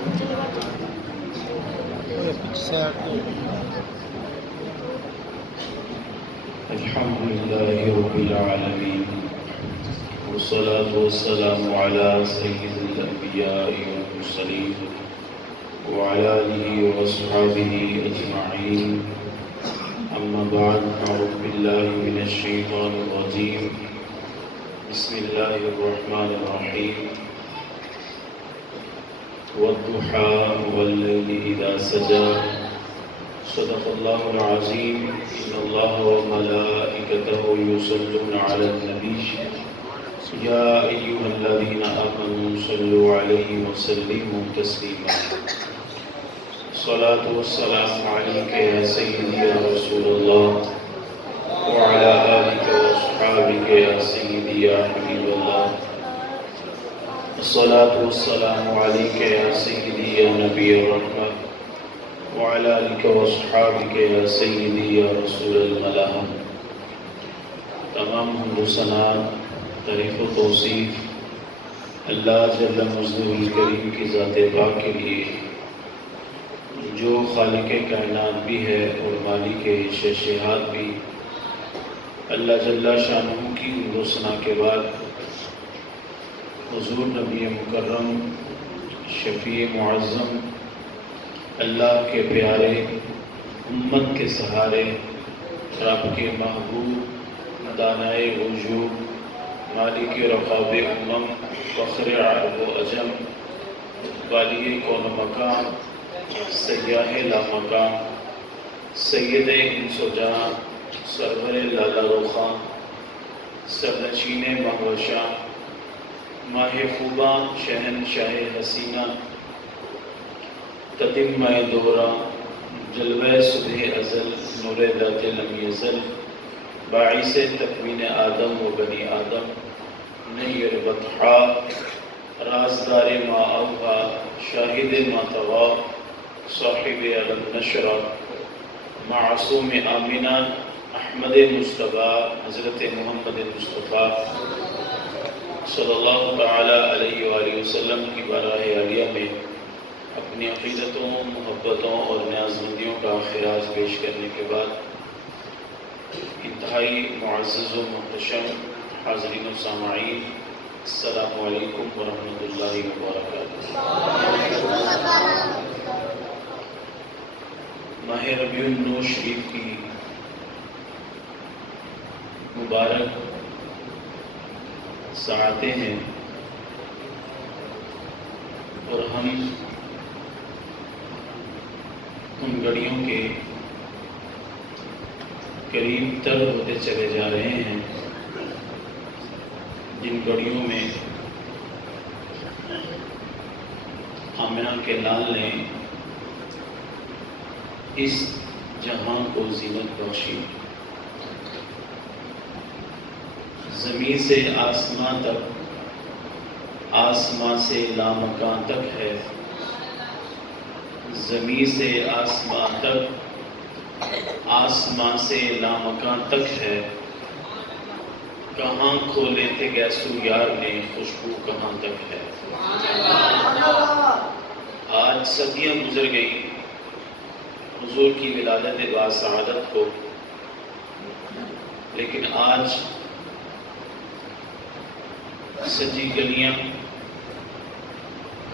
الحمد لله رب العالمين والصلاة والسلام على سيد الأنبياء والمرسلين وعلى آله وأصحابه أجمعين. أما بعد، أعوذ بالله من الشيطان الرجيم. بسم الله الرحمن الرحيم. والضحى والليل إذا سجى. صدق الله العظيم. إن الله وملائكته يصلون على النبي يا أيها الذين آمنوا صلوا عليه وسلموا تسليما. الصلاة والسلام عليك يا سيدي يا رسول الله وعلى آلك وأصحابك يا سيدي يا حبيب الله. الصلاة والسلام عليك يا سيدي يا نبي الرحمة وعلى آلك وأصحابك يا سيدي يا رسول الملاحم. تمام حمد و ثنا، تعریف و توصیف اللہ جل مجدہ الکریم کی ذات پاک کے لیے، جو خالق کائنات بھی ہے اور مالک شہشہات بھی. اللہ جل شانہ کی حمد و ثنا کے بعد حضور نبی مکرم شفیع معظم، اللہ کے پیارے، امت کے سہارے، رب کے محبوب، دانائے وجود، مالک رقاب امم، فخر عرب و عجم، والی کون مقام، سیاح لامقام، سید انس و جہاں، سرور لالا رخاں، سرنشین مہوشاں، ماہ خوباں، شہنشاہ حسینہ، تتمہ دورہ، جلوہ صبح ازل، نور ذات لم یزل، باعث تکوین آدم و بنی آدم، نیر بطحا، رازدار ما اوہا، شاہد ما طغا، صاحب علم نشرہ، معصوم آمنہ، احمد مصطفیٰ، حضرت محمد مصطفیٰ صلی اللہ تعالی علیہ وآلہ وسلم کی بارگاہ عالیہ میں اپنی عقیدتوں، محبتوں اور نیازمندیوں کا خراج پیش کرنے کے بعد، انتہائی معزز و محتشم حاضرین و سامعین، السلام علیکم ورحمۃ اللہ وبرکاتہ. ماہ ربیع النور شریف کی مبارک ساعتیں ہیں اور ہم ان گھڑیوں کے قریب تر ہوتے چلے جا رہے ہیں جن گھڑیوں میں آمنہ کے لال نے اس جہاں کو زینت بخشی. زمین سے آسمان تک، آسمان سے لامکان تک ہے. زمین سے آسمان تک، آسمان سے لامکان تک ہے. کہاں کھولے تھے گیسو یار نے، خوشبو کہاں تک ہے. آج صدیاں گزر گئی حضور کی ولادت با سعادت کو، لیکن آج سجی گلیاں،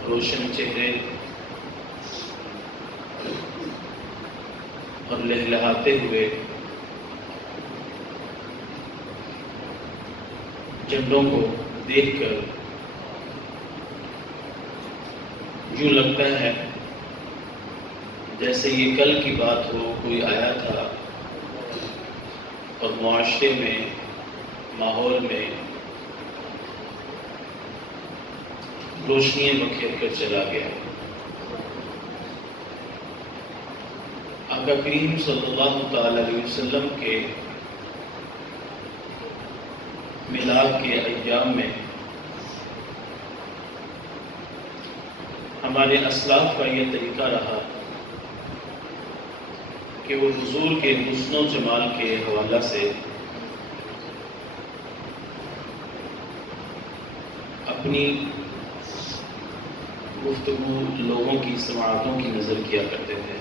روشن چہرے اور لہلہاتے ہوئے جھنڈوں کو دیکھ کر یوں لگتا ہے جیسے یہ کل کی بات ہو. کوئی آیا تھا اور معاشرے میں، ماحول میں روشنیاں بکھیر کر چلا گیا. آقا کریم صلی اللہ تعالی علیہ وسلم کے میلاد کے ایام میں ہمارے اسلاف کا یہ طریقہ رہا کہ وہ حضور کے حسن و جمال کے حوالہ سے اپنی گفتگو لوگوں کی سماعتوں کی نظر کیا کرتے تھے۔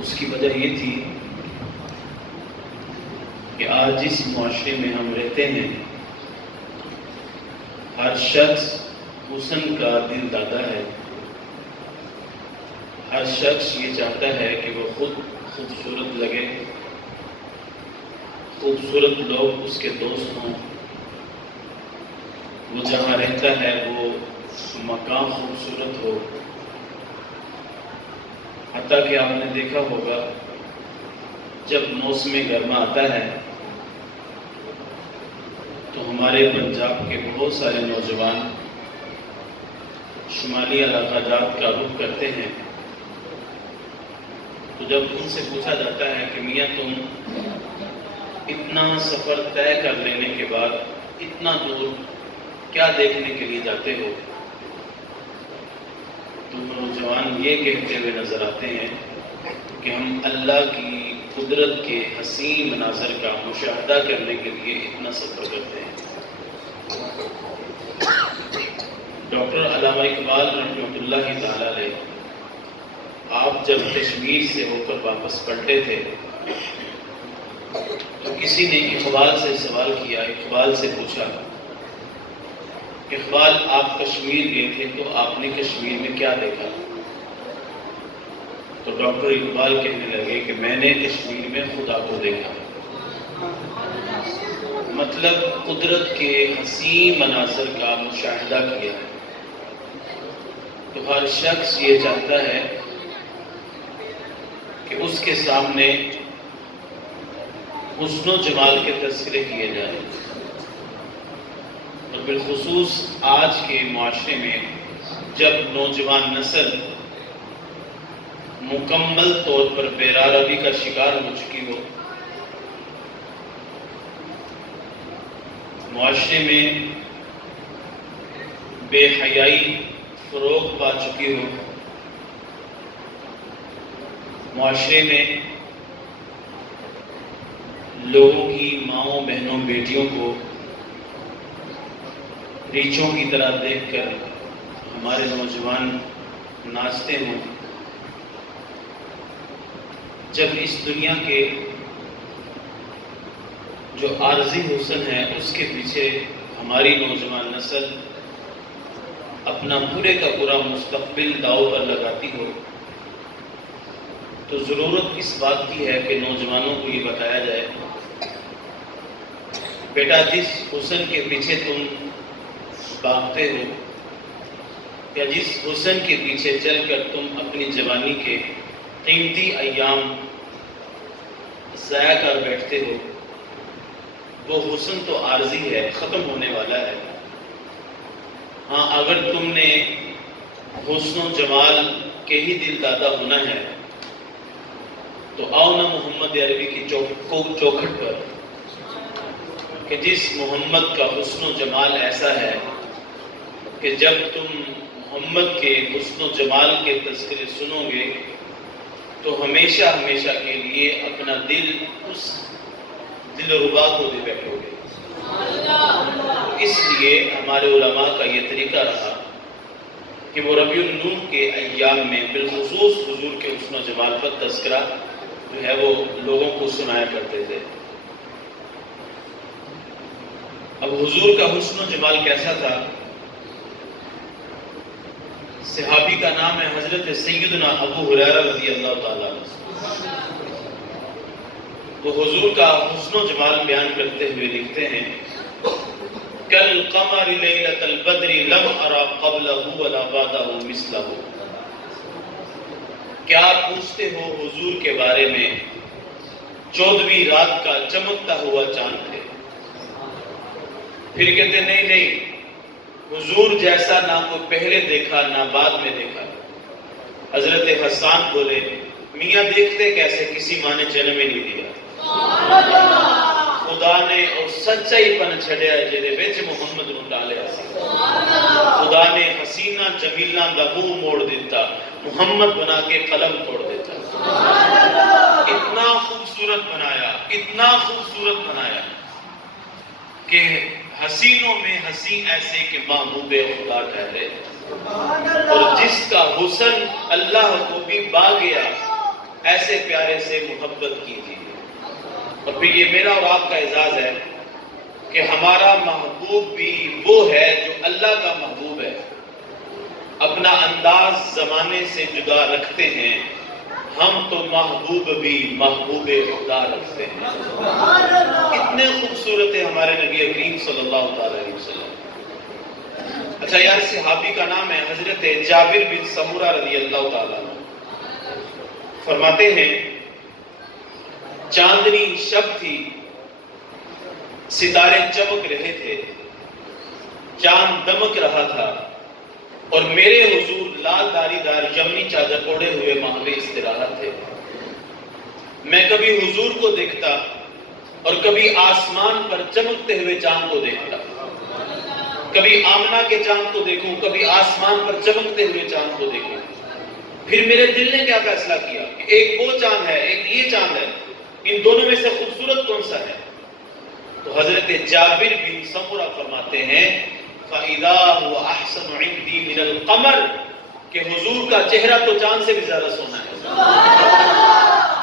اس کی وجہ یہ تھی کہ آج جس معاشرے میں ہم رہتے ہیں، ہر شخص حسن کا دل دادا ہے۔ ہر شخص یہ چاہتا ہے کہ وہ خود خوبصورت لگے، خوبصورت لوگ اس کے دوست ہوں، وہ جہاں رہتا ہے وہ مکان خوبصورت ہو۔ حتیٰ کہ آپ نے دیکھا ہوگا جب موسم گرما آتا ہے تو ہمارے پنجاب کے بہت سارے نوجوان شمالی علاقہ جات کا رخ کرتے ہیں۔ تو جب ان سے پوچھا جاتا ہے کہ میاں تم اتنا سفر طے کر لینے کے بعد اتنا دور کیا دیکھنے کے لیے جاتے ہو، تو نوجوان یہ کہتے ہوئے نظر آتے ہیں کہ ہم اللہ کی قدرت کے حسین مناظر کا مشاہدہ کرنے کے لیے اتنا سفر کرتے ہیں۔ ڈاکٹر علامہ اقبال رحمۃ اللہ تعالی علیہ آپ جب کشمیر سے ہو کر واپس پلٹے تھے تو کسی نے اقبال سے سوال کیا، اقبال سے پوچھا، اقبال آپ کشمیر گئے تھے تو آپ نے کشمیر میں کیا دیکھا؟ تو ڈاکٹر اقبال کہنے لگے کہ میں نے کشمیر میں خدا کو دیکھا۔ مطلب قدرت کے حسین مناظر کا مشاہدہ کیا ہے۔ تو ہر شخص یہ چاہتا ہے کہ اس کے سامنے حسن و جمال کے تذکرے کیے جائیں، اور بالخصوص آج کے معاشرے میں جب نوجوان نسل مکمل طور پر بےراروی کا شکار ہو چکی ہو، معاشرے میں بے حیائی فروغ پا چکی ہو، معاشرے میں لوگوں کی ماؤں بہنوں بیٹیوں کو ریچھوں کی طرح دیکھ کر ہمارے نوجوان ناچتے ہوں، جب اس دنیا کے جو عارضی حسن ہے اس کے پیچھے ہماری نوجوان نسل اپنا پورے کا پورا مستقبل داؤ پر لگاتی ہو، تو ضرورت اس بات کی ہے کہ نوجوانوں کو یہ بتایا جائے، بیٹا جس حسن کے پیچھے تم بھاگتے ہو یا جس حسن کے پیچھے چل کر تم اپنی جوانی کے قیمتی ایام ضائع کر بیٹھتے ہو، وہ حسن تو عارضی ہے، ختم ہونے والا ہے۔ ہاں، اگر تم نے حسن و جمال کے ہی دل دادا ہونا ہے تو آؤ نا محمد عربی کی چوکھٹ پر، کہ جس محمد کا حسن و جمال ایسا ہے کہ جب تم محمد کے حسن و جمال کے تذکرے سنو گے تو ہمیشہ ہمیشہ کے لیے اپنا دل اس دل ربا کو دے بیٹھو گے۔ اس لیے ہمارے علماء کا یہ طریقہ رہا کہ وہ ربیع النور کے ایام میں بالخصوص حضور کے حسن و جمال پر تذکرہ جو ہے وہ لوگوں کو سنایا کرتے تھے۔ اب حضور کا حسن و جمال کیسا تھا؟ صحابی کا نام ہے حضرت سیدنا ابو ہریرہ رضی اللہ تعالیٰ عنہ۔ وہ حضور کا حسن و جمال بیان کرتے ہوئے لکھتے ہیں، کالقمر لیلۃ البدر لم ارى قبلہ ولا بعدہ مثلہ۔ کیا پوچھتے ہو حضور کے بارے میں؟ 14ویں رات کا چمکتا ہوا چاند تھے۔ پھر کہتے نہیں، حضور جیسا نہ کوئی پہلے دیکھا نہ بعد میں دیکھا۔ حضرت حسان بولے، میاں دیکھتے کیسے، کسی ماں نے جنم ہی نہیں دیا۔ خدا نے اور سچائی پن چھڑیا جہدے وچ محمد نوں ڈالیا سی۔ خدا نے حسینہ جمیلہ دا منہ موڑ دیتا، محمد بنا کے قلم توڑ دیتا۔ اتنا خوبصورت بنایا، اتنا خوبصورت بنایا کہ حسینوں میں حسین ایسے کہ محبوب خدا ٹھہرے، اور جس کا حسن اللہ کو بھی بھا گیا ایسے پیارے سے محبت کیجیے۔ اور پھر یہ میرا اور آپ کا اعزاز ہے کہ ہمارا محبوب بھی وہ ہے جو اللہ کا محبوب ہے، اپنا انداز زمانے سے جدا رکھتے ہیں، ہم تو محبوب بھی محبوب خدا رکھتے ہیں۔ کتنے خوبصورت ہے ہمارے نبی کریم صلی اللہ علیہ وسلم۔ اچھا یار، صحابی کا نام ہے حضرت جابر بن سمورہ رضی اللہ تعالیٰ عنہ۔ فرماتے ہیں چاندنی شب تھی، ستارے چمک رہے تھے، چاند دمک رہا تھا، اور میرے حضور لال داری دار یمنی چادر اوڑھے ہوئے ماہر استراحت تھے۔ میں کبھی حضور کو دیکھتا اور کبھی آسمان پر چمکتے ہوئے چاند کو دیکھتا، کبھی آمنہ کے چاند کو دیکھوں، کبھی آسمان پر چمکتے ہوئے چاند کو دیکھوں۔ پھر میرے دل نے کیا فیصلہ کیا کہ ایک وہ چاند ہے، ایک یہ چاند ہے، ان دونوں میں سے خوبصورت کون سا ہے؟ تو حضرت جابر بن سمورہ فرماتے ہیں فَإِذَا هُوَ أَحْسَنُ عِنْدِي مِنَ الْقَمَرِ، کہ حضور کا چہرہ تو چاند سے بھی زیادہ سونا ہے۔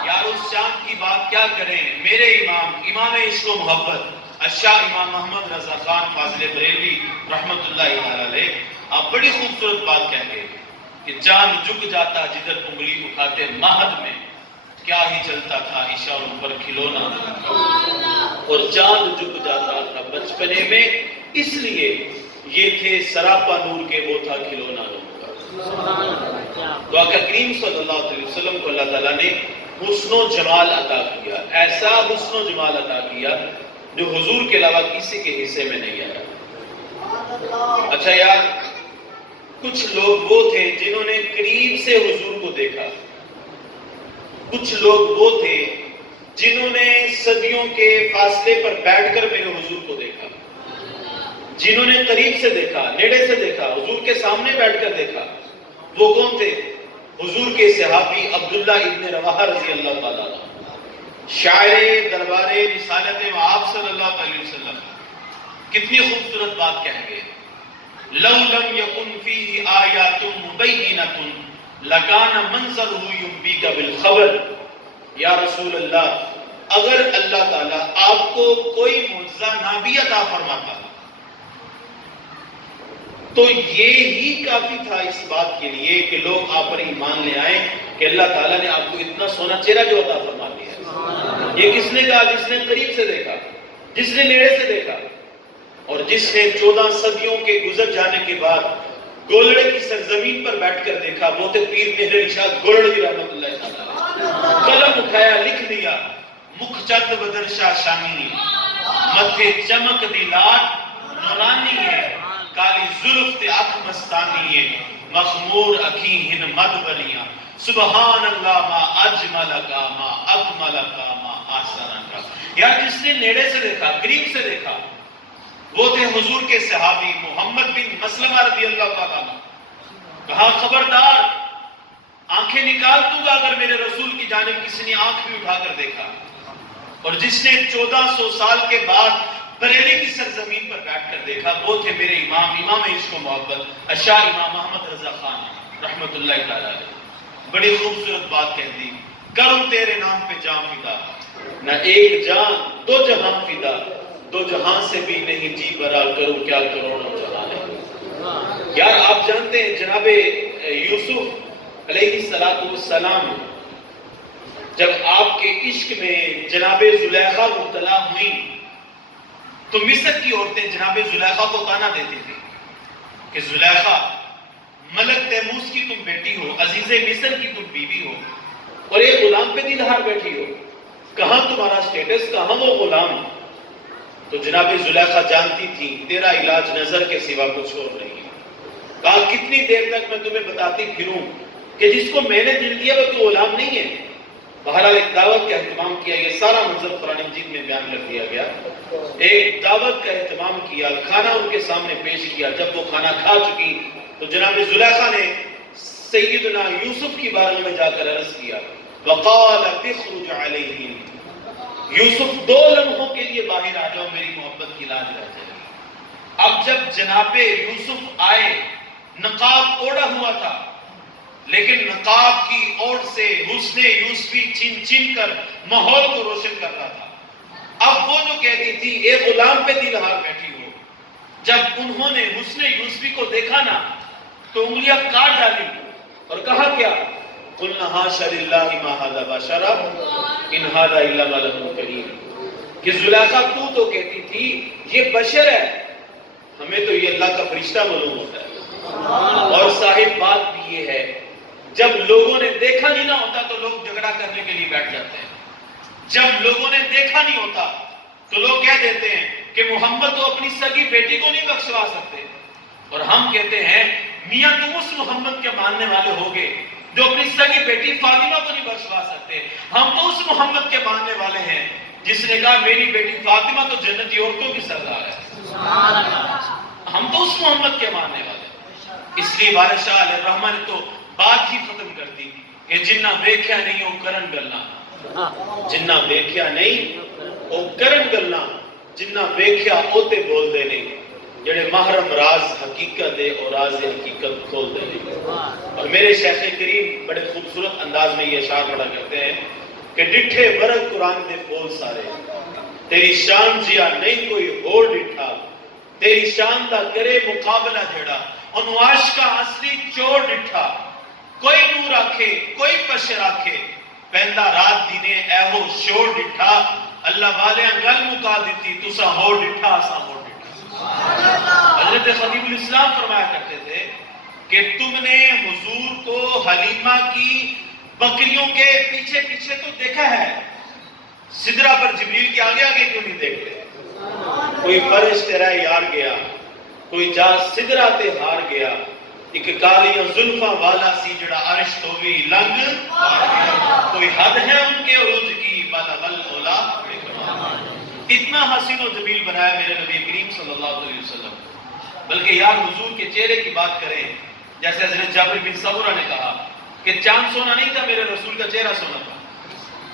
یار اس چاند کی بات کیا کریں، میرے امام عشق و محبت الشاہ امام محمد رضا خان فاضل بریلوی رحمت اللہ علیہ، آپ بڑی خوبصورت بات کہیں گے کہ چاند جھک جاتا جدھر انگلی اٹھاتے مہد میں، کیا ہی چلتا تھا اشاروں پر کھلونا، اور چاند جھک جاتا تھا بچپنے میں، اس لیے یہ تھے سراپا نور کے، وہ تھا کھلونا نور کا۔ تو آقا کریم صلی اللہ علیہ وسلم کو اللہ تعالیٰ نے حسن و جمال عطا کیا، ایسا حسن و جمال عطا کیا جو حضور کے علاوہ کسی کے حصے میں نہیں آیا۔ اچھا یار، کچھ لوگ وہ تھے جنہوں نے قریب سے حضور کو دیکھا، کچھ لوگ وہ تھے جنہوں نے صدیوں کے فاصلے پر بیٹھ کر میرے حضور کو دیکھا، جنہوں نے قریب سے دیکھا، نیڑے سے دیکھا، حضور کے سامنے بیٹھ کر دیکھا۔ وہ کون تھے؟ حضور کے صحابی عبداللہ ابن رواحہ رضی اللہ تعالیٰ عنہ، شاعر دربار رسالت آپ صلی اللہ علیہ وسلم۔ کتنی خوبصورت بات کہیں گے، لو لم یکن فیہ آیات مبینۃ لکان منظرہ ینبیک بالخبر۔ یا رسول اللہ، اگر اللہ تعالیٰ آپ کو کوئی معجزہ نہ بھی عطا فرماتا تو یہ ہی کافی تھا اس بات کے لیے کہ لوگ آپ پر ایمان لے آئیں کہ اللہ تعالیٰ نے آپ کو اتنا سونا چہرہ جو عطا فرما دیا۔ یہ کس نے کہا؟ جس نے قریب سے دیکھا، جس نے نیڑے سے دیکھا، اور جس نے 14 صدیوں کے گزر جانے کے بعد گولڑے کی سرزمین پر بیٹھ کر دیکھا، وہ تھے پیر مہر ارشاد گولڑی رحمت اللہ تعالیٰ۔ قلم اٹھایا، لکھ دیا، مکھ چند بدر شاہ شانی، متھے چمک دی لاٹ نورانی ہے، کالی زلف تے اکھ مستانی ہے، مخمور اکھی ہن مد بلیاں، سبحان اللہ ما اجمل کا ما اکمل کا ما آسان کا۔ یار جس نے نیڑے سے دیکھا، قریب سے دیکھا، وہ تھے حضور کے صحابی محمد بن مسلمہ رضی اللہ تعالیٰ عنہ۔ کہا خبردار، آنکھیں نکال دوں گا اگر میرے رسول کی جانب کسی نے آنکھ بھی اٹھا کر دیکھا۔ اور جس نے 1400 سال کے بعد بریلی کی سرزمین پر بیٹھ کر دیکھا، وہ تھے میرے امام عشق و محبت الشاہ امام محمد رضا خان رحمت اللہ تعالیٰ علیہ۔ بڑی خوبصورت بات کہہ دی، کروں تیرے نام پہ جان فدا، نہ ایک جان دو جہاں فدا، دو جہاں سے بھی نہیں جی برا، کروں کیا کروڑوں جہاں ہے۔ یار آپ جانتے ہیں جناب یوسف علیہ السلام جب آپ کے عشق میں جناب زلیخا مبتلا ہوئی تو مصر کی عورتیں جناب زلیخا کو طعنہ دیتی تھی کہ زلیخا، ملک تیموس کی تم بیٹی ہو، عزیز مصر کی تم بیوی ہو، اور ایک غلام پہ دل ہار بیٹھی ہو، کہاں تمہارا سٹیٹس، کہاں وہ غلام؟ تو جناب زلیخا جانتی تھی تیرا علاج نظر کے سوا کچھ اور نہیں ہے۔ کہا کتنی دیر تک میں تمہیں بتاتی پھروں کہ جس کو میں نے دل دیا وہ کوئی غلام نہیں ہے۔ بہرحال ایک دعوت کا اہتمام کیا، یہ سارا منظر قرآن مجید میں بیان کر دیا گیا۔ ایک دعوت کا اہتمام کیا، کھانا ان کے سامنے پیش کیا۔ جب وہ کھانا کھا چکی تو جناب زلیخا نے سیدنا یوسف کی بارگاہ میں جا کر عرض کیا، وقال تخرج علیہم، یوسف 2 لمحوں کے لیے باہر آ جاؤ، میری محبت کی لاج رہ جائے۔ اب جب جناب یوسف آئے، نقاب اوڑا ہوا تھا، لیکن نقاب کی اوڑ سے حسن یوسفی چھن چھن کر ماحول کو روشن کرتا تھا۔ اب وہ جو کہتی تھی اے غلام پہ دل ہار بیٹھی ہو، جب انہوں نے حسن یوسفی کو دیکھا نا تو انگلیاں کاٹ ڈالی اور کہا کیا؟ قُلْنَا حَاشَ لِلَّهِ مَا هَذَا بَشَرًا إِنْ هَذَا إِلَّا مَلَكٌ كَرِيمٌ کہ زلیخا تو کہتی تھی یہ بشر ہے، ہمیں تو یہ اللہ کا فرشتہ معلوم ہوتا ہے۔ اور صاحب بات بھی یہ ہے، جب لوگوں نے دیکھا نہیں نہ ہوتا تو لوگ جھگڑا کرنے کے لیے بیٹھ جاتے ہیں۔ جب لوگوں نے دیکھا نہیں ہوتا تو لوگ کہہ دیتے ہیں کہ محمد تو اپنی سگی بیٹی کو نہیں بخشوا سکتے، اور ہم کہتے ہیں میاں تم اس محمد کے ماننے والے ہوگے جو اپنی سگی بیٹی فاطمہ کو نہیں بخشوا سکتے۔ ہم تو اس محمد کے ماننے والے ہیں جس نے کہا میری بیٹی فاطمہ تو جنتی عورتوں کی سردار ہے۔ ہم تو اس محمد کے ماننے والے ہیں۔ اس لیے وارث شاہ علیہ الرحمہ نے تو بات ہی ختم کر دی کہ جنہ دیکھا نہیں وہ کرن گلنا، جنہ دیکھا نہیں وہ کرن گلنا، جنہ دیکھا اوتے بول دے نہیں، جڑے محرم راز حقیقت دے اور راز حقیقت کھول دے نہیں۔ اور میرے شیخ کریم بڑے خوبصورت انداز میں یہ اشعار پڑھا کرتے ہیں کہ ڈٹھے ورق قرآن دے بول سارے، تیری شان جیا نہیں کوئی اور ڈٹھا، تیری شان دا کرے مقابلہ جڑا، انواش کا اصلی چور ڈٹھا، کوئی نور آکھے کوئی پشر آکھے، پہندا رات دینے اے ہو شور ڈٹھا، اللہ والے گل مکا دیتی تسا ہو ڈٹھا اسا ہو ڈٹھا۔ حضرت خطیب الاسلام فرمایا کرتے تھے کہ تم نے حضور کو حلیمہ کی بکریوں کے پیچھے پیچھے تو دیکھا ہے، سدرہ پر جبریل کے آگے آگے کیوں نہیں دیکھتے؟ کوئی فرش تیرا یار گیا، کوئی جا سدرہ تے ہار گیا، ایک کالیاں زلفاں والا سی جڑا عرش تو بھی لنگ کوئی حد ہے ان کے عروج کی بالغ الاولا۔ اتنا حسین و جمیل بنایا میرے نبی کریم صلی اللہ علیہ وسلم۔ بلکہ یار حضور کے چہرے کی بات کریں، جیسے حضرت جابر بن سمرہ نے کہا کہ چاند سونا نہیں تھا، میرے رسول کا چہرہ سونا تھا۔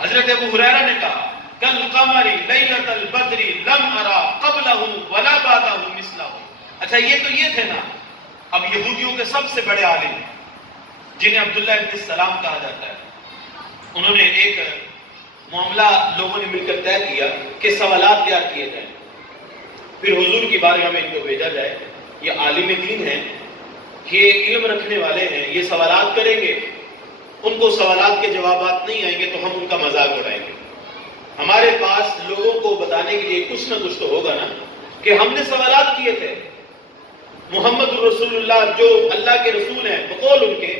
حضرت ابو ہریرہ نے کہا کالقمر لیلۃ البدر لم ارى قبلہ ولا بعدہ مثلہ۔ اچھا یہ تو یہ تھے نا۔ اب یہودیوں کے سب سے بڑے عالم جنہیں عبداللہ ابن السلام کہا جاتا ہے، انہوں نے ایک معاملہ لوگوں نے مل کر طے کیا کہ سوالات تیار کیے جائیں، پھر حضور کی بارگاہ میں ان کو بھیجا جائے۔ یہ عالم دین ہیں، یہ علم رکھنے والے ہیں، یہ سوالات کریں گے، ان کو سوالات کے جوابات نہیں آئیں گے تو ہم ان کا مذاق اڑائیں گے۔ ہمارے پاس لوگوں کو بتانے کے لیے کچھ نہ کچھ تو ہوگا نا کہ ہم نے سوالات کیے تھے، محمد رسول اللہ جو اللہ کے رسول ہیں بقول ان کے،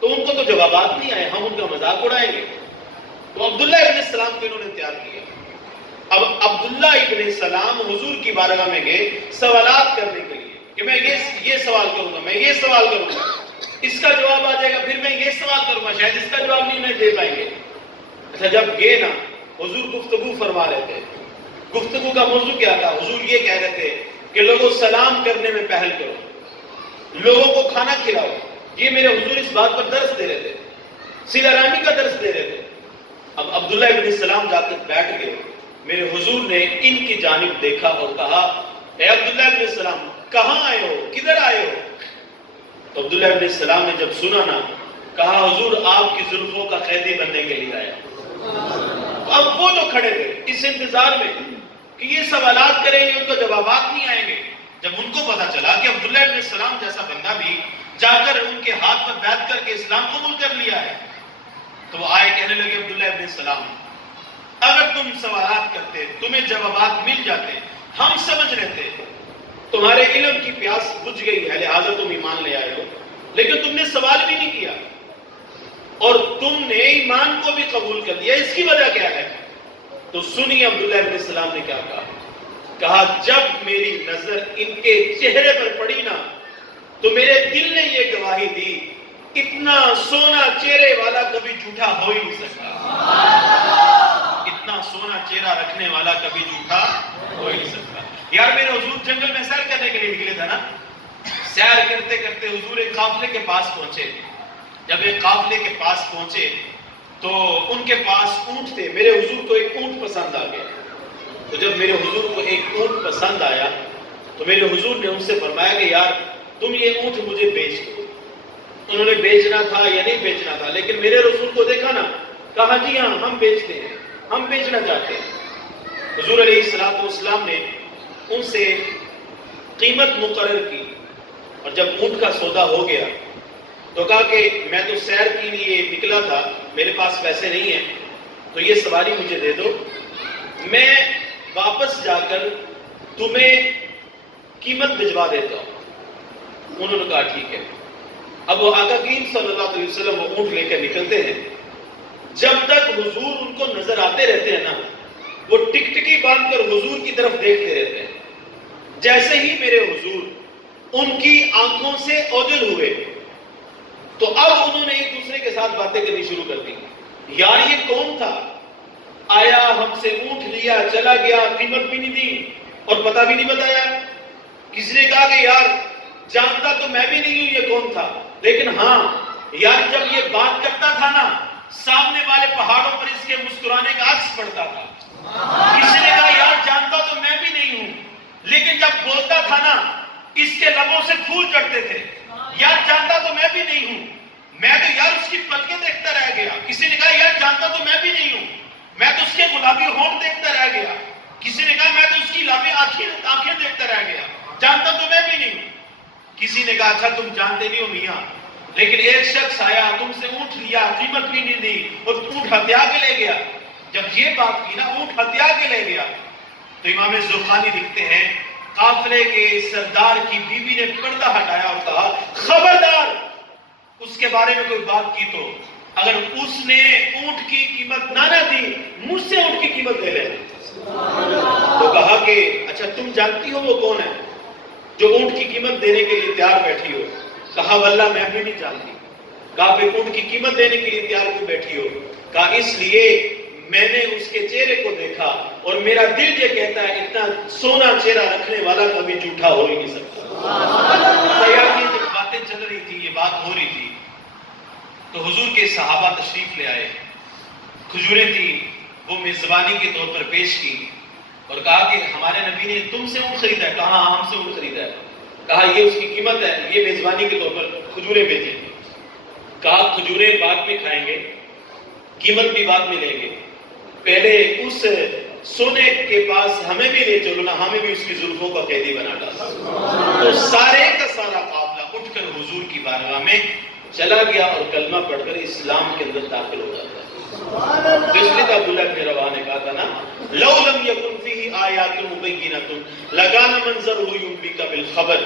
تو ان کو تو جوابات نہیں آئے، ہم ان کا مذاق اڑائیں گے۔ تو عبداللہ ابن السلام کو انہوں نے تیار کیا۔ اب عبداللہ ابن السلام حضور کی بارگاہ میں گئے سوالات کرنے کے لیے کہ میں یہ سوال کروں گا، میں یہ سوال کروں گا، اس کا جواب آ جائے گا، پھر میں یہ سوال کروں گا، شاید اس کا جواب نہیں دے پائیں گے۔ اچھا جب گئے نا، حضور گفتگو فرما رہے تھے۔ گفتگو کا موضوع کیا تھا؟ حضور یہ کہہ رہے تھے کہ لوگوں سلام کرنے میں پہل کرو، لوگوں کو کھانا کھلاؤ۔ یہ میرے حضور اس بات پر درس دے رہے تھے، صلہ رحمی کا درس دے رہے تھے۔ اب عبداللہ ابن السلام جا کر بیٹھ گئے، میرے حضور نے ان کی جانب دیکھا اور کہا اے عبداللہ ابن السلام کہاں آئے ہو، کدھر آئے ہو؟ تو عبداللہ ابن السلام نے جب سنا نا، کہا حضور آپ کی زلفوں کا قیدی بننے کے لیے آیا۔ اب وہ جو کھڑے تھے اس انتظار میں کہ یہ سوالات کریں گے، ان کو جوابات نہیں آئیں گے، جب ان کو پتا چلا کہ عبداللہ ابن السلام جیسا بندہ بھی جا کر ان کے ہاتھ پر بیعت کر کے اسلام قبول کر لیا ہے، تو وہ آئے کہنے لگے عبداللہ ابن السلام اگر تم سوالات کرتے، تمہیں جوابات مل جاتے، ہم سمجھ لیتے، تمہارے علم کی پیاس بجھ گئی ہے لہٰذا تم ایمان لے آئے ہو، لیکن تم نے سوال بھی نہیں کیا اور تم نے ایمان کو بھی قبول کر لیا، اس کی وجہ کیا ہے؟ تو سنیے عبداللہ ابن السلام نے کیا کہا۔ کہا جب میری نظر ان کے چہرے پر پڑی نا تو میرے دل نے یہ گواہی دی اتنا سونا چہرے والا کبھی جھوٹا ہو ہی نہیں سکتا، اتنا سونا چہرہ رکھنے والا کبھی جھوٹا ہو ہی نہیں سکتا۔ یار میرے حضور جنگل میں سیر کرنے کے لیے نکلے تھا نا، سیر کرتے کرتے حضور ایک قافلے کے پاس پہنچے۔ جب ایک قافلے کے پاس پہنچے تو ان کے پاس اونٹ تھے، میرے حضور کو ایک اونٹ پسند آ گیا۔ تو جب میرے حضور کو ایک اونٹ پسند آیا تو میرے حضور نے ان سے فرمایا کہ یار تم یہ اونٹ مجھے بیچ دو۔ انہوں نے بیچنا تھا یا نہیں بیچنا تھا، لیکن میرے رسول کو دیکھا نا، کہا جی ہاں ہم بیچتے ہیں، ہم بیچنا چاہتے ہیں۔ حضور علیہ الصلوۃ والسلام نے ان سے قیمت مقرر کی، اور جب اونٹ کا سودا ہو گیا تو کہا کہ میں تو سیر کے لیے نکلا تھا، میرے پاس پیسے نہیں ہیں، تو یہ سواری مجھے دے دو، میں واپس جا کر تمہیں قیمت بھجوا دیتا ہوں۔ انہوں نے کہا ٹھیک ہے۔ اب وہ آقا کریم صلی اللہ علیہ وسلم وہ اونٹ لے کر نکلتے ہیں، جب تک حضور ان کو نظر آتے رہتے ہیں نا، وہ ٹکٹکی باندھ کر حضور کی طرف دیکھتے رہتے ہیں۔ جیسے ہی میرے حضور ان کی آنکھوں سے اوجل ہوئے تو اب انہوں نے ایک دوسرے کے ساتھ باتیں کرنی شروع کر دی۔ یار یہ کون تھا؟ آیا ہم سے اونٹ لیا چلا گیا، قیمت بھی نہیں دی اور پتہ بھی نہیں بتایا۔ کسی نے کہا کہ یار جانتا تو میں بھی نہیں ہوں یہ کون تھا، لیکن ہاں یار جب یہ بات کرتا تھا نا، سامنے والے پہاڑوں پر اس کے مسکرانے کا عکس پڑتا تھا۔ کسی نے کہا یار جانتا تو میں بھی نہیں ہوں، لیکن جب بولتا تھا نا اس کے لبوں سے پھول چڑھتے تھے۔ یار جانتا تو میں بھی نہیں ہوں، میں تو یار اس کی پلکیں دیکھتا رہ گیا۔ کسی نے کہا یار جانتا تو میں بھی نہیں ہوں، میں تو اس کے گلابی ہونٹ دیکھتا رہ گیا۔ کسی نے کہا میں تو اس کی لابی آنکھیں دیکھتا رہ گیا، جانتا تو میں بھی نہیں ہوں۔ کسی نے کہا اچھا تم جانتے نہیں ہو میاں، لیکن ایک شخص آیا تم سے اونٹ لیا، قیمت بھی نہیں دی اور اونٹ ہتھیا کے لے گیا۔ جب یہ بات کی نا اونٹ ہتھیا کے لے گیا تو امام زرقانی لکھتے ہیں قافلے کے سردار کی بیوی نے پردہ ہٹایا اور کہا خبردار اس کے بارے میں کوئی بات کی تو اگر اس نے اونٹ کی قیمت نہ دی مجھ سے اونٹ کی قیمت لے لے۔ تو کہا کہ اچھا تم جانتی ہو وہ کون ہے جو اونٹ کی قیمت دینے کے لیے تیار بیٹھی ہو؟ کہا واللہ میں بھی نہیں جانتی۔ کہا پھر اونٹ کی قیمت دینے کے لیے تیار کیوں بیٹھی ہو؟ کہا اس لیے میں نے اس کے چہرے کو دیکھا اور میرا دل یہ کہتا ہے اتنا سونا چہرہ رکھنے والا کبھی جھوٹا ہو ہی نہیں سکتا۔ یہ جب باتیں چل رہی تھی، یہ بات ہو رہی تھی، تو حضور کے صحابہ تشریف لے آئے، کھجوریں تھی وہ میزبانی کے طور پر پیش کی اور کہا کہ ہمارے نبی نے تم سے اونٹ خریدا ہے؟ کہا ہاں ہم سے اونٹ خریدا ہے۔ کہا یہ اس کی قیمت ہے، یہ میزبانی کے طور پر کھجوریں بھیجیں۔ کہا کھجوریں بعد میں کھائیں گے، قیمت بھی بعد میں لیں گے، پہلے اس سونے کے پاس ہمیں بھی لے چلو نا، ہمیں بھی اس کی زلفوں کا قیدی بنا ڈالا۔ تو سارے کا سارا قافلہ اٹھ کر حضور کی بارگاہ میں چلا گیا اور کلمہ پڑھ کر اسلام کے اندر داخل ہو جاتا ہے۔ تو اس لیے عبداللہ بن رواحہ نے کہا تھا نا لو لم یکن فیہ آیات مبینۃ لکان منظرہ ینبئک بالخبر،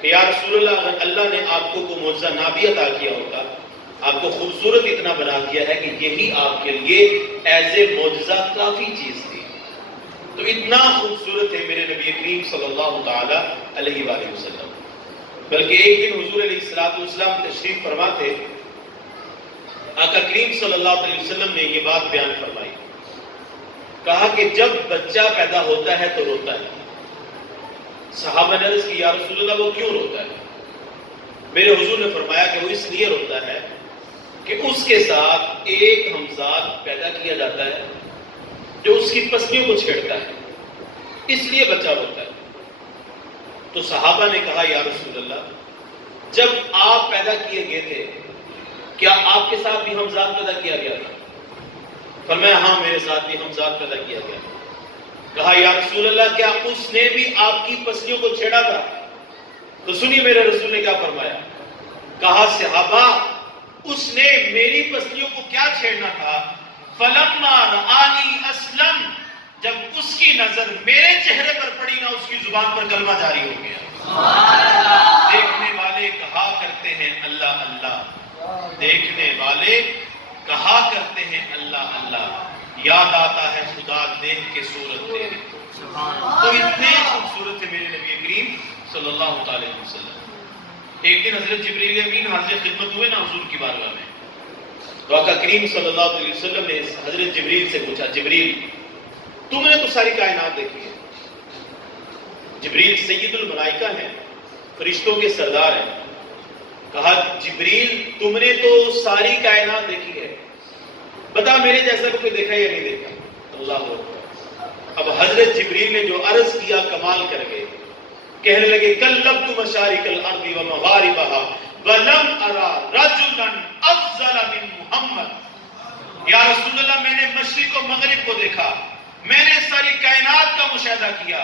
کہ یا رسول اللہ اگر اللہ نے آپ کو کوئی معجزہ نہ بھی عطا کیا ہوتا، آپ کو خوبصورت اتنا بنا دیا ہے کہ یہی آپ کے لیے ایز اے معجزہ کافی چیز تھی۔ تو اتنا خوبصورت ہے میرے نبی کریم صلی اللہ تعالی علیہ وآلہ وسلم۔ بلکہ ایک دن حضور علیہ الصلوۃ والسلام تشریف فرما تھے، آقا کریم صلی اللہ علیہ وسلم نے یہ بات بیان فرمائی، کہا کہ جب بچہ پیدا ہوتا ہے تو روتا ہے۔ صحابہ نے عرض کی یا رسول اللہ وہ کیوں روتا ہے؟ میرے حضور نے فرمایا کہ وہ اس لیے روتا ہے کہ اس کے ساتھ ایک ہمزاد پیدا کیا جاتا ہے جو اس کی پسلیوں کو چھیڑتا ہے، اس لیے بچہ روتا ہے۔ تو صحابہ نے کہا یا رسول اللہ جب آپ پیدا کیے گئے تھے کیا آپ کے ساتھ بھی ہمزاد پیدا کیا گیا تھا؟ فرمایا ہاں میرے ساتھ بھی ہمزاد پیدا کیا گیا۔ کہا یا رسول اللہ کیا اس نے بھی آپ کی پسلیوں کو چھیڑا تھا؟ تو سنیے میرے رسول نے کیا فرمایا، کہا صحابہ اس نے میری پسلیوں کو کیا چھیڑنا تھا؟ فلما رآنی اسلم، جب اس کی نظر میرے چہرے پر پڑی نا اس کی زبان پر کلمہ جاری ہو گیا۔ دیکھنے والے کہا کرتے ہیں اللہ اللہ، دیکھنے والے کہا کرتے ہیں اللہ اللہ، یاد آتا ہے خدا دیکھ کے صورت تیری۔ تو اتنے خوبصورت ہے میرے نبی کریم صلی اللہ علیہ وسلم۔ ایک دن حضرت جبریل امین حاضر خدمت ہوئے نا حضور کی بارگاہ میں، تو آقا کریم صلی اللہ علیہ وسلم نے حضرت جبریل سے پوچھا جبریل تم نے تو ساری کائنات دیکھی ہے، جبریل سید الملائکہ ہیں، فرشتوں کے سردار ہیں، کہا جبریل تم نے تو ساری کائنات دیکھی ہے، بتا میرے جیسا کوئی دیکھا یا نہیں دیکھا؟ اللہ اکبر۔ اب حضرت جبریل نے جو عرض کیا کمال کر گئے، کہنے لگے کلبت مشارق الارض ومغاربها ولم ارى رجلا افضل من محمد. یا رسول اللہ میں نے مشرق و مغرب کو دیکھا، میں نے ساری کائنات کا مشاہدہ کیا،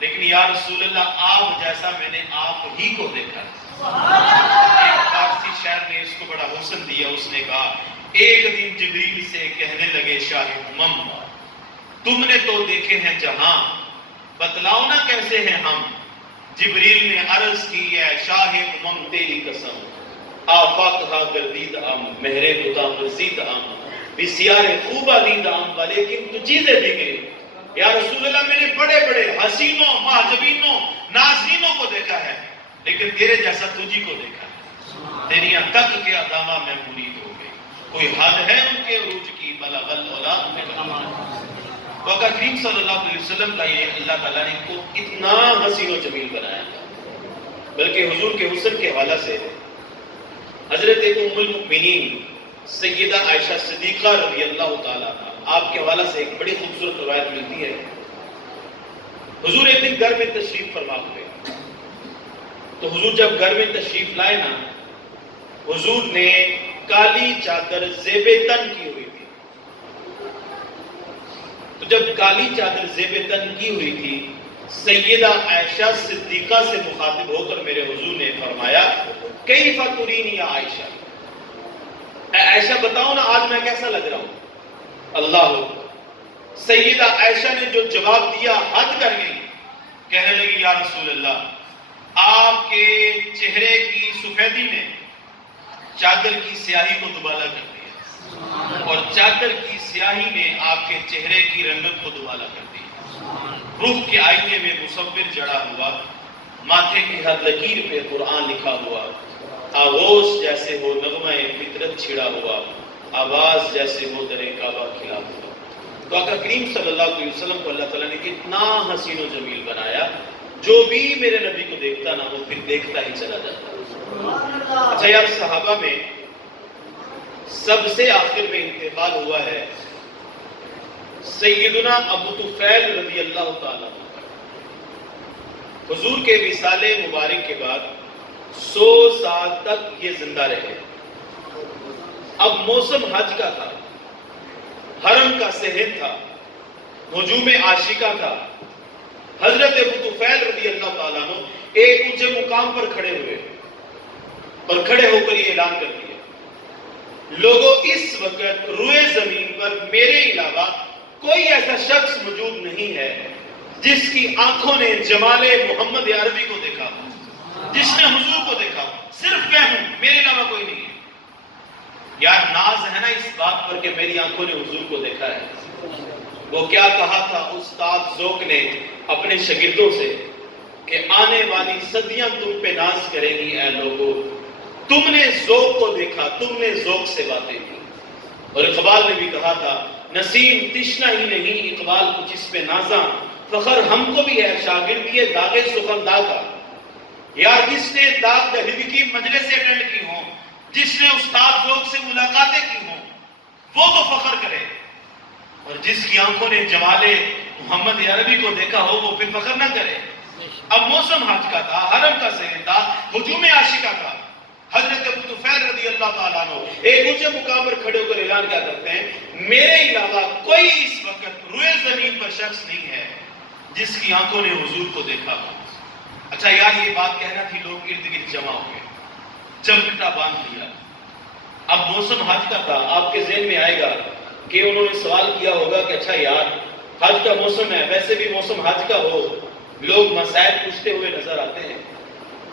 لیکن یا رسول اللہ آپ جیسا میں نے آپ ہی کو دیکھا. ایک فارسی شاعر نے اس کو بڑا حسن دیا، اس نے کہا ایک دن جبریل سے کہنے لگے شاہ امم تم نے تو دیکھے ہیں جہاں، بتلاؤ نا کیسے ہیں ہم. جبریل نے عرض کی ہے شاہ امم تیری قسم، آفاقہا گردید ام مہر خدا مزید ام بسیار خوبہ دید ام ولیکن تو چیزیں بھی گئی. یا رسول اللہ میں نے بڑے بڑے حسینوں محجبینوں ناظرینوں کو دیکھا ہے، لیکن تیرے جیسا تجھی کو دیکھا ہے. تیریاں تک کے ادامہ میں مرید ہو گئی. کوئی حد ہے ان کے عروج کی بلغ العلا من العمال. وقت کریم صلی اللہ علیہ وسلم کا یہ اللہ تعالیٰ نے کو اتنا حسین و جمیل بنایا تھا، بلکہ حضور کے حسن کے حوالہ سے حضرت ام المؤمنین سیدہ عائشہ صدیقہ رضی اللہ تعالیٰ عنہ آپ کے حوالہ سے ایک بڑی خوبصورت روایت ملتی ہے. حضور ایک دن گھر میں تشریف فرما ہوئے، تو حضور جب گھر میں تشریف لائے نا، حضور نے کالی چادر زیب تن کی ہوئی تھی. تو جب کالی چادر زیب تن کی ہوئی تھی، سیدہ عائشہ صدیقہ سے مخاطب ہو کر میرے حضور نے فرمایا کیف ترینی یا عائشہ، اے عائشہ بتاؤ نا آج میں کیسا لگ رہا ہوں. اللہ سیدہ عائشہ نے جو جواب دیا حد کر گئی. کہنے لگی یا رسول اللہ آپ کے چہرے کی سفیدی نے چادر کی سیاہی کو دوبالا کر دیا، اور چادر کی سیاہی نے آپ کے چہرے کی رنگت کو دوبالا کر دیا. رخ کے آئینے میں مصور جڑا ہوا، ماتھے کی ہر لکیر پہ قرآن لکھا ہوا، آغوش جیسے ہو نغمہ فطرت چھڑا ہوا، آواز جیسے ہو در کعبہ کھلا ہوا. تو آقا کریم صلی اللہ علیہ وسلم کو اللہ تعالیٰ نے اتنا حسین و جمیل بنایا، جو بھی میرے نبی کو دیکھتا نا وہ پھر دیکھتا ہی چلا جاتا. اچھا یار صحابہ میں سب سے آخر میں انتقال ہوا ہے سیدنا ابو طفیل رضی اللہ تعالیٰ عنہ. حضور کے وصال مبارک کے بعد 100 سال تک یہ زندہ رہے. اب موسم حج کا تھا، حرم کا صحن تھا، ہجوم عاشقہ تھا. حضرت ابو طفیل رضی اللہ تعالیٰ عنہ ایک اونچے مقام پر کھڑے ہوئے اور کھڑے ہو کر یہ اعلان کر دیا لوگوں اس وقت روئے زمین پر میرے علاوہ کوئی ایسا شخص موجود نہیں ہے جس کی آنکھوں نے جمال محمد عربی کو دیکھا، جس نے حضور کو دیکھا. صرف میں ہوں، میرے علاوہ کوئی نہیں ہے. یار ناز ہے نا اس بات پر کہ میری آنکھوں نے حضور کو دیکھا ہے. وہ کیا کہا تھا استاد ذوق نے اپنے شاگردوں سے کہ آنے والی صدیاں تم پہ ناز کریں گی اے لوگو، تم نے ذوق کو دیکھا، تم نے ذوق سے باتیں کی. اور اقبال نے بھی کہا تھا نسیم تشنا ہی نہیں اقبال کچھ اس پہ نازاں، فخر ہم کو بھی ہے شاگردی داغ سخندہ کا. یار جس نے داغ دہلوی کی مجلس اٹینڈ کی ہوں، جس نے استاد ذوق سے ملاقاتیں کی ہوں، وہ تو فخر کرے، اور جس کی آنکھوں نے جمال محمد عربی کو دیکھا ہو وہ پھر فخر نہ کرے. اب موسم حج کا تھا، حرم کا صحن تھا، ہجوم عاشقہ تھا. حضرت ابو طفیل رضی اللہ تعالیٰ عنہ ایک اونچے مقام پر کھڑے ہو کر اعلان کیا کرتے ہیں میرے علاوہ کوئی اس وقت روئے زمین پر شخص نہیں ہے جس کی آنکھوں نے حضور کو دیکھا. اچھا یار یہ بات کہنا تھی، لوگ ارد گرد جمع ہو گئے، چمکٹا باندھ لیا. اب موسم حج کا تھا. آپ کے ذہن میں آئے گا کہ انہوں نے سوال کیا ہوگا کہ اچھا یار حج کا موسم ہے، ویسے بھی موسم حج کا ہو لوگ مسائل پوچھتے ہوئے نظر آتے ہیں،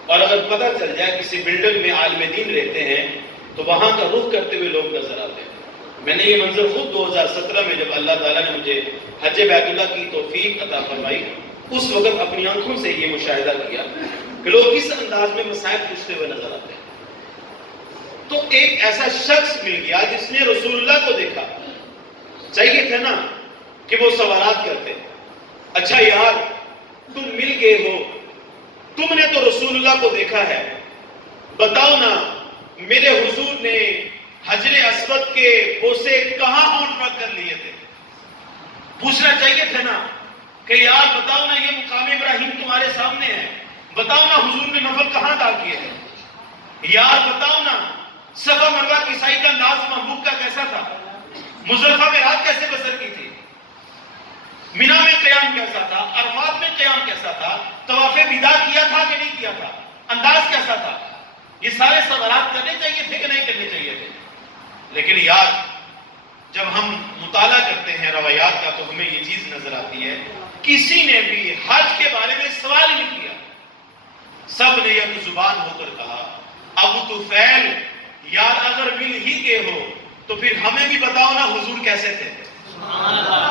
اور اگر پتہ چل جائے کسی بلڈنگ میں عالم دین رہتے ہیں تو وہاں کا رخ کرتے ہوئے لوگ نظر آتے ہیں. میں نے یہ منظر خود 2017 میں جب اللہ تعالیٰ نے مجھے حج بیت اللہ کی توفیق عطا فرمائی اس وقت اپنی آنکھوں سے یہ مشاہدہ کیا کہ لوگ کس انداز میں مسائل پوچھتے ہوئے نظر آتے ہیں. تو ایک ایسا شخص مل گیا جس نے رسول اللہ کو دیکھا. چاہیے تھا نا کہ وہ سوالات کرتے اچھا یار تم مل گئے ہو، تم نے تو رسول اللہ کو دیکھا ہے، بتاؤ نا میرے حضور نے حجر اسود کے بوسے کہاں ہونٹ پر کر لیے تھے. پوچھنا چاہیے تھا نا کہ یار بتاؤ نا یہ مقام ابراہیم تمہارے سامنے ہے، بتاؤ نا حضور نے نفل کہاں ادا کیے ہیں؟ یار بتاؤ نا صفا مروہ کی سعی کا انداز محبوب کا کیسا تھا؟ مزدلفہ میں رات کیسے بسر کی تھی؟ مینا میں قیام کیسا تھا؟ عرفات میں قیام کیسا تھا؟ طواف وداع کیا تھا کہ نہیں کیا تھا؟ انداز کیسا تھا؟ یہ سارے سوالات کرنے چاہیے تھے کہ نہیں کرنے چاہیے تھے؟ لیکن یار جب ہم مطالعہ کرتے ہیں روایات کا تو ہمیں یہ چیز نظر آتی ہے کسی نے بھی حج کے بارے میں سوال ہی نہیں کیا. سب نے یک زبان ہو کر کہا ابو طفیل یار اگر مل ہی گئے ہو تو پھر ہمیں بھی بتاؤ نا حضور کیسے تھے.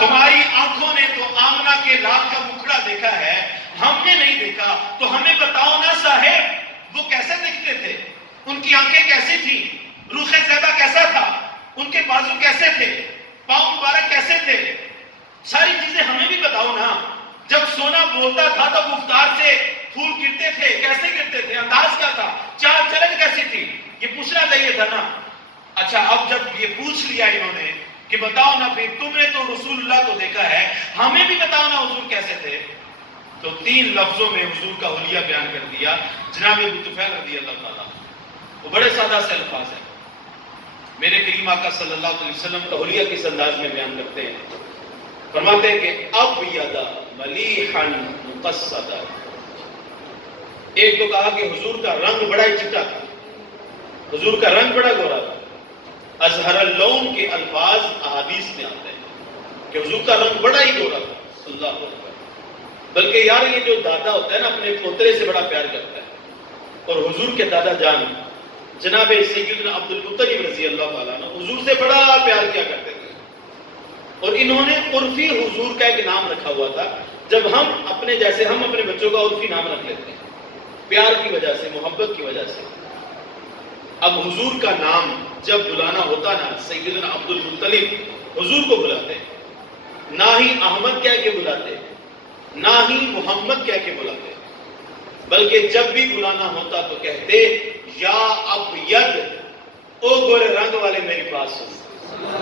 تمہاری آنکھوں نے تو آمنہ کے لال کا مکھڑا دیکھا ہے, ہم نے نہیں دیکھا, تو ہمیں بتاؤ نا صاحب وہ کیسے دکھتے تھے, ان کی آنکھیں کیسی تھی, رخ زیبا کیسا تھا, ان کے بازو کیسے تھے, پاؤں مبارک کیسے تھے, ساری چیزیں ہمیں بھی بتاؤ نا. جب سونا بولتا تھا تو گفتار سے پھول گرتے تھے, کیسے گرتے تھے, انداز کیا تھا, چال چلن کیسی تھی, یہ پوچھنا چاہیے تھا نا. اچھا اب جب یہ پوچھ لیا انہوں نے کہ بتاؤ نا پھر تم نے تو رسول اللہ کو دیکھا ہے, ہمیں بھی بتاؤ نا حضور کیسے تھے, تو 3 لفظوں میں حضور کا حلیہ بیان کر دیا جناب ابو طفیل رضی اللہ تعالیٰ. وہ بڑے سادہ سے الفاظ ہیں, میرے کریم آقا صلی اللہ علیہ وسلم کا حلیہ کس انداز میں بیان کرتے ہیں. فرماتے ہیں کہ اب یدا ملیحن مقصدا. ایک تو کہا کہ حضور کا رنگ بڑا ہی چٹا تھا, حضور کا رنگ بڑا گورا تھا. ازہر اللون کے الفاظ احادیث میں آتے ہیں کہ حضور کا رنگ بڑا ہی گورا تھا. اللہ اکبر. بلکہ یار یہ جو دادا ہوتا ہے نا اپنے پوترے سے بڑا پیار کرتا ہے, اور حضور کے دادا جان جناب سیدنا عبد المطلب رضی اللہ تعالیٰ عنہ حضور سے بڑا پیار کیا کرتے تھے. اور انہوں نے عرفی حضور کا ایک نام رکھا ہوا تھا. جب ہم اپنے جیسے ہم اپنے بچوں کا عرفی نام رکھ لیتے ہیں پیار کی وجہ سے, محبت کی وجہ سے, اب حضور کا نام جب بلانا ہوتا نا سیدنا عبد المطلب حضور کو بلاتے, نہ ہی احمد کہہ کے بلاتے, نہ ہی محمد کہہ کے بلاتے, بلکہ جب بھی بلانا ہوتا تو کہتے یا ابید, او گورے رنگ والے میری بات سن.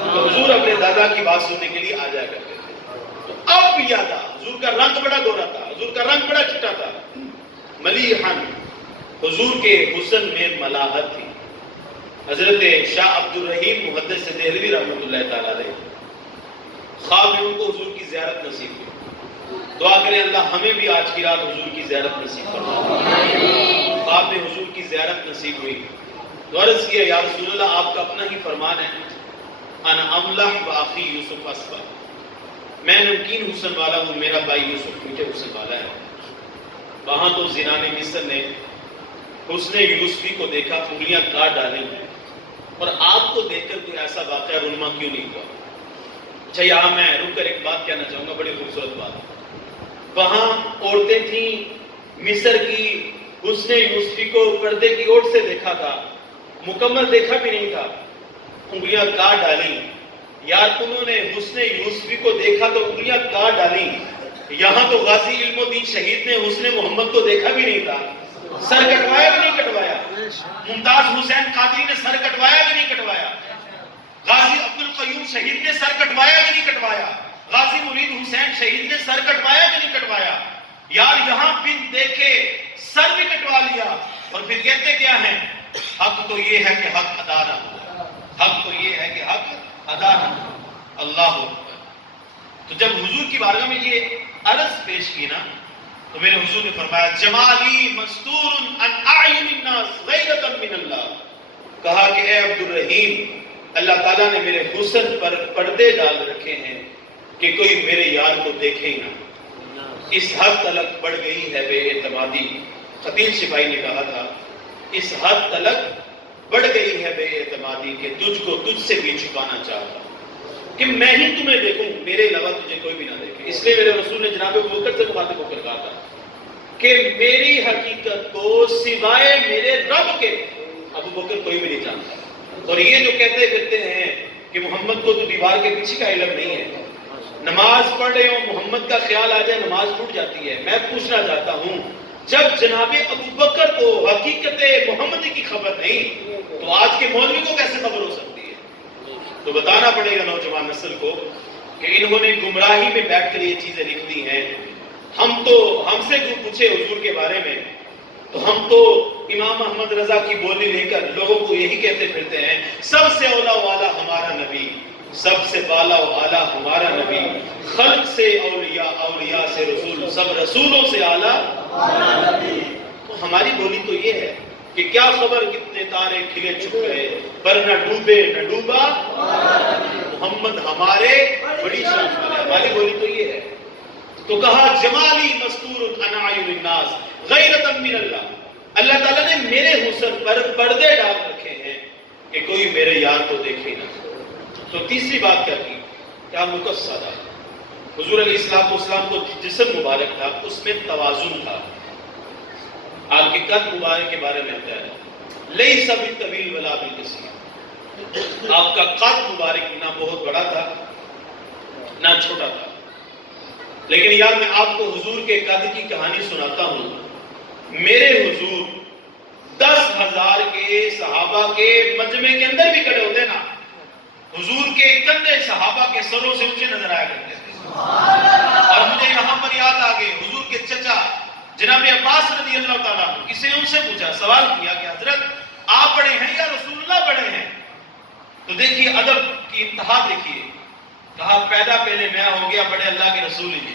تو حضور اپنے دادا کی بات سننے کے لیے آ جایا کرتے تھے. تو اب یادا حضور کا رنگ بڑا گورا تھا, حضور کا رنگ بڑا چٹا تھا. ملیحن, حضور کے حسن میں ملاحت تھی. حضرت شاہ عبد الرحیم محدث دہلوی رحمۃ اللہ تعالیٰ علیہ خواب میں ان کو حضور کی زیارت نصیب ہوئی. دعا کریں اللہ ہمیں بھی آج کی رات حضور کی زیارت نصیب فرمائے. خواب میں حضور کی زیارت نصیب ہوئی تو عرض کیا یا رسول اللہ آپ کا اپنا ہی فرمان ہے, انا املح و اخی یوسف اسفر, میں نمکین حسن والا ہوں, میرا بھائی یوسف میٹھے حسن والا ہے. وہاں تو زنان مصر نے حسن یوسفی کو دیکھا, انگلیاں کاٹ ڈالیں, اور آپ کو دیکھ کر کوئی ایسا واقعہ رونما کیوں نہیں ہوا. اچھا یہاں میں رک کر ایک بات کہنا چاہوں گا, بڑی خوبصورت بات. وہاں عورتیں تھیں مصر کی, حسن یوسفی کو پردے کی اوٹ سے دیکھا تھا, مکمل دیکھا بھی نہیں تھا, انگلیاں کاٹ ڈالی. یار انہوں نے حسن یوسفی کو دیکھا تو انگلیاں کاٹ ڈالی. یہاں تو غازی علم الدین شہید نے حسن محمد کو دیکھا بھی نہیں تھا, سر کٹوایا بھی نہیں کٹوایا. ممتاز حسین قادری نے سر کٹوایا بھی نہیں کٹوایا. غازی عبد القیوم شہید نے سر کٹوایا بھی نہیں کٹوایا. غازی مرید حسین شہید نے سر کٹوایا بھی نہیں کٹوایا. یار یہاں بن دیکھے سر بھی کٹوا لیا, اور پھر کہتے کیا ہیں, حق تو یہ ہے کہ حق ادا نہ ہو, حق تو یہ ہے کہ حق ادا نہ ہو. اللہ اکبر. تو جب حضور کی بارگاہ میں یہ عرض پیش کی نا تو میرے حضور نے فرمایا جمالی مستور عن اعین الناس غیرۃ من اللہ. کہا کہ اے عبد الرحیم, اللہ تعالیٰ نے میرے حسن پر پردے ڈال رکھے ہیں کہ کوئی میرے یار کو دیکھے ہی نہ. اس حد تلک بڑھ گئی ہے بے اعتمادی. خطیب سپاہی نے کہا تھا اس حد تلک بڑھ گئی ہے بے اعتمادی کہ تجھ کو تجھ سے بھی چھپانا چاہتا کہ میں ہی تمہیں دیکھوں, میرے علاوہ تجھے کوئی بھی نہ دیکھے. اس لیے میرے رسول نے جناب ابو بکر سے مخاطب ہو کر کہا تھا کہ میری حقیقت کو سوائے میرے رب کے ابو بکر کوئی بھی نہیں جانتا. اور یہ جو کہتے پھرتے ہیں کہ محمد کو تو دیوار کے پیچھے کا علم نہیں ہے, نماز پڑھ رہے ہو محمد کا خیال آ جائے نماز ٹوٹ جاتی ہے. میں پوچھنا چاہتا ہوں جب جناب ابو بکر کو حقیقت محمدی کی خبر نہیں تو آج کے مولوی کو کیسے خبر ہو سکتی ہے؟ تو بتانا پڑے گا نوجوان نسل کو کہ انہوں نے گمراہی میں بیٹھ کر یہ چیزیں لکھ دی ہیں. ہم سے جو پوچھے حضور کے بارے میں تو ہم تو امام احمد رضا کی بولی لے کر لوگوں کو یہی کہتے پھرتے ہیں سب سے اولا والا ہمارا نبی، سب سے بالا و اعلیٰ ہمارا نبی، خلق سے اولیاء، اولیاء سے رسول، سب رسولوں سے اعلیٰ ہمارا نبی۔ تو ہماری بولی تو یہ ہے کہ کیا خبر کتنے تارے کھلے چھپ گئے، پر نہ ڈوبے نہ ڈوبا محمد ہمارے بڑی شان والے، ہماری بولی تو یہ ہے۔ تو کہا جمالی مستور عن اعین الناس غیرۃ من اللہ، اللہ تعالیٰ نے میرے حسن پر پردے ڈال رکھے ہیں کہ کوئی میرے یار کو دیکھے نہ۔ تو تیسری بات کیا کی؟ کیا مقصدہ حضور علیہ السلام کو جسم مبارک تھا، اس میں توازن تھا۔ آپ کے قد مبارک کے بارے میں آتا ہے لیس بالطویل ولا بالقصیر، آپ کا قد مبارک نہ بہت بڑا تھا نہ چھوٹا تھا۔ لیکن یار میں آپ کو حضور کے قد کی کہانی سناتا ہوں۔ میرے حضور 10,000 کے صحابہ کے مجمع کے اندر بھی کھڑے ہوتے نا، حضور کے کندھے صحابہ کے سروں سے اونچے نظر آیا کرتے تھے۔ اور مجھے یہاں پر یاد آ گئے حضور کے چچا جناب عباس رضی اللہ تعالیٰ عنہ، کسی نے ان سے پوچھا، سوال کیا کہ حضرت آپ بڑے ہیں یا رسول اللہ بڑے ہیں؟ تو دیکھیے ادب کی انتہا دیکھیے، کہا پیدا پہلے میں ہو گیا، بڑے اللہ کے رسول ہی